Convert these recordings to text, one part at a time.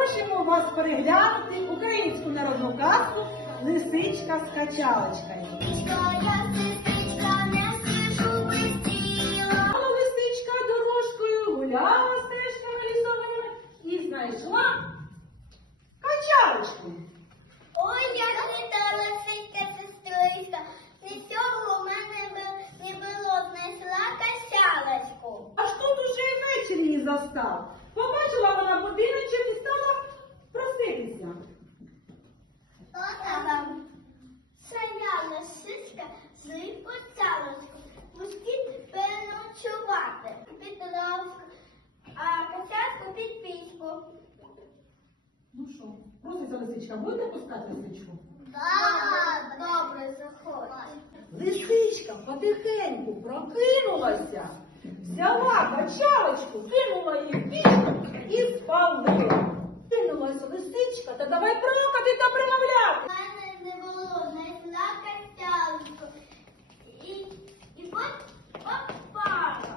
Просимо вас переглянути українську народну казку Лисичка з качалочкою. Але лисичка дорожкою гуляла стежками лісовими і знайшла качалочку. Ой, я літала синька сестричка, нічого у мене не було, знайшла качалочку. Аж тут уже й вечір її застав. Побачила вона будиночок і стала проситися. Там Своя лисичка свою качалочку, пустіть переночувати під лавку, а качалку під пічку. Ну що, проситься лисичка, будете пускати лисичку? Да, добре, заходь. Лисичка потихеньку прокинулася, взяла качалочку, кинула її в пічку і спалила. Кинулася лисичка, та давай плакати та У примовляти. мене не було, знайшла качалочку. І, і от попала.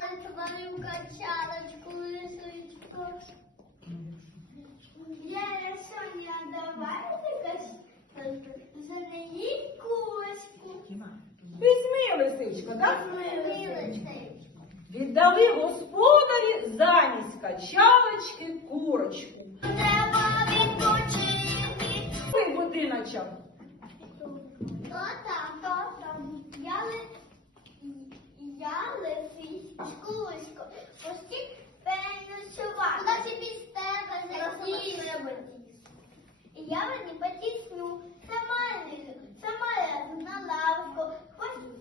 Твою качалочку, лисичку. Я Соня, давайте качалочку. За неї кошку. Візьми, лисичко, так? Віддали господарі замість качалочки курочку. Треба відпочити. Ой, будиночок. То там, то там. Я ли... Я лисичку лисько. Пусті переночувати. Куда тобі з тебе не я мені потісню. Сама лізу, сама лягу на лавку,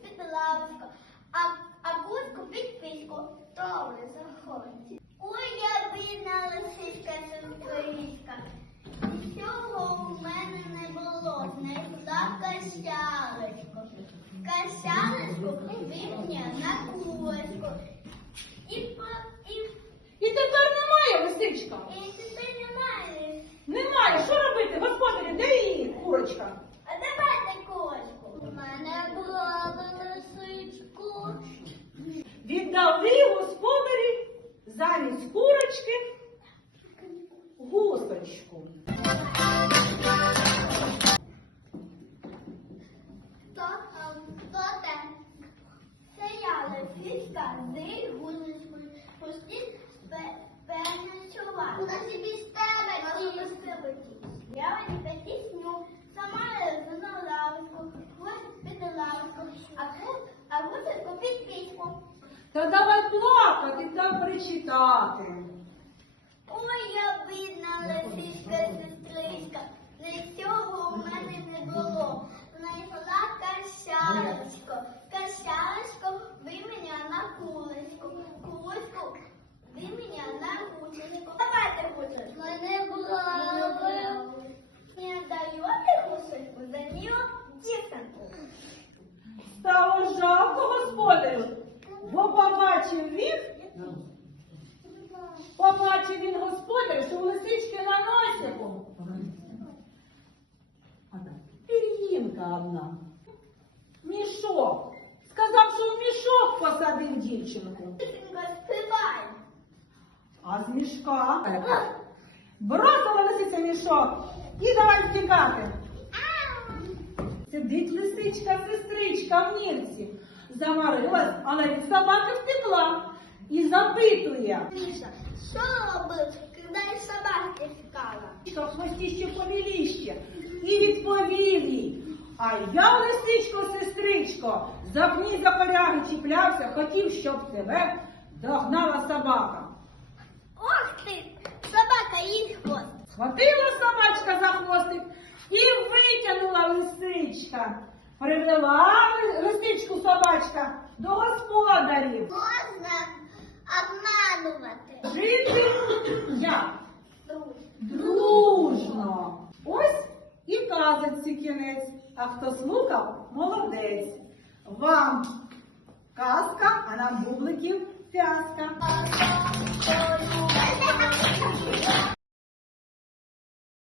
під лавку, а, а курку під пічку. Добре, заходь. Ой, я бідна лисичка сестричка. Нічого у мене не було, знайшла качалочку. Качалочку випня на кулочку. І, і, І тепер немає Та давай плакати та причитати. Ой, я бідна лисичка, сестричка, нічого у мене не було. Знайшла качалочку, качалочку, ви мене на кулечку, кулечку, ви мене на гусечку. Давайте гусечку. Мене була не даєте гусечку, за нього дівчинку. Стало жалко господарю, бо побачив побачив він господарю, що у лисички на носику. Пір'їнка одна. Мішок. Сказав, що в мішок посадив дівчинку. Співай. А з мішка бросила лисиця мішок і давай втікати. Сидить лисичка, сестричка в нірці. Замарилась, але від собаки втекла і запитує. Міша, що робив, коли собаки втікала? Лисичка в хвості ще повіліще. І відповів їй. А я, лисичко, сестричко, за пні за коряги чіплявся, хотів, щоб тебе догнала собака. Ох ти, собака їй хвост. Схватила собачка за хвостик і витягнула лисичка. Привела лисичку собачка до господарів. Можна обманувати. Жити як? Дружно. Ось і казочці кінець. А хто слухав, молодець. Вам казка, а нам бубликів п'яска. А то, що